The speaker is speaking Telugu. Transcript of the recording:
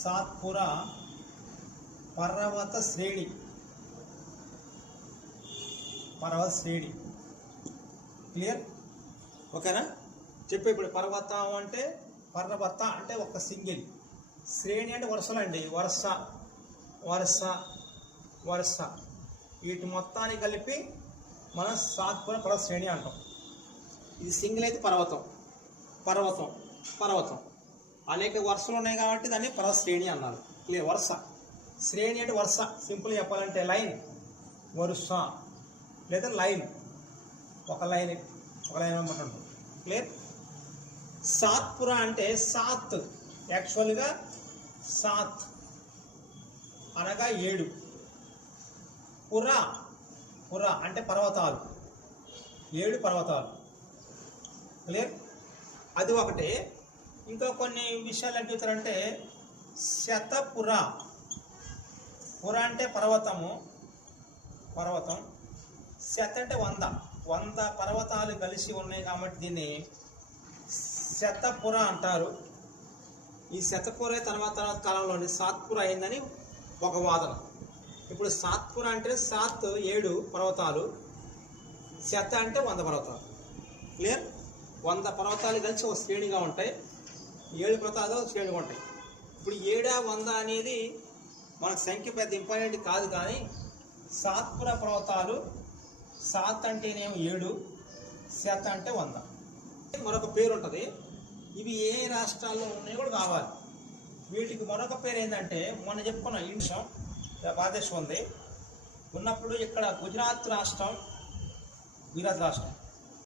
సాత్పురా పర్వత శ్రేణి. క్లియర్? ఓకేనా? చెప్పే ఇప్పుడు పర్వతం అంటే పర్వత అంటే ఒక సింగిల్, శ్రేణి అంటే వరుసలు అండి, వరుస వరుస వరుస వీటి మొత్తాన్ని కలిపి మనం సాత్పుర పర్వత శ్రేణి అంటాం. ఇది సింగిల్ అయితే పర్వతం పర్వతం పర్వతం, అనేక వరుసలు ఉన్నాయి కాబట్టి దాన్ని పర్వత శ్రేణి అన్నారు. క్లియర్? వరుస. శ్రేణి అంటే వరుస, సింపుల్ చెప్పాలంటే లైన్, వరుస లేదా లైన్, ఒక లైన్ అనమాట. క్లియర్? సాత్పుర అంటే సాత్, యాక్చువల్గా సాత్ అనగా 7, పురా పురా అంటే పర్వతాలు, 7 పర్వతాలు. క్లియర్? అది ఒకటే. ఇంకా కొన్ని విషయాలు ఏం చెప్తారంటే శతపుర. పుర అంటే పర్వతం, శత అంటే 100 పర్వతాలు కలిసి ఉన్నాయి కాబట్టి దీన్ని శతపుర అంటారు. ఈ శతపుర తర్వాత కాలంలోని సాత్పుర అయిందని ఒక వాదన. ఇప్పుడు సాత్పుర అంటే 7 పర్వతాలు, శత అంటే 100 పర్వతాలు. క్లియర్? 100 పర్వతాలు కలిసి ఒక శ్రేణిగా ఉంటాయి, 7 పర్వతాలు శ్రేణిగా ఉంటాయి. ఇప్పుడు 7, 100 అనేది మనకు సంఖ్య పెద్ద ఇంపార్టెంట్ కాదు, కానీ సాత్పుర పర్వతాలు సాత్ అంటేనేమో 7, శత అంటే 100. మరొక పేరు ఉంటుంది. ఇవి ఏ రాష్ట్రాల్లో ఉన్నాయో కూడా కావాలి. వీటికి మరొక పేరు ఏంటంటే మొన్న చెప్పుకున్న ఇండియా భారతదేశం ఉంది ఉన్నప్పుడు ఇక్కడ గుజరాత్ రాష్ట్రం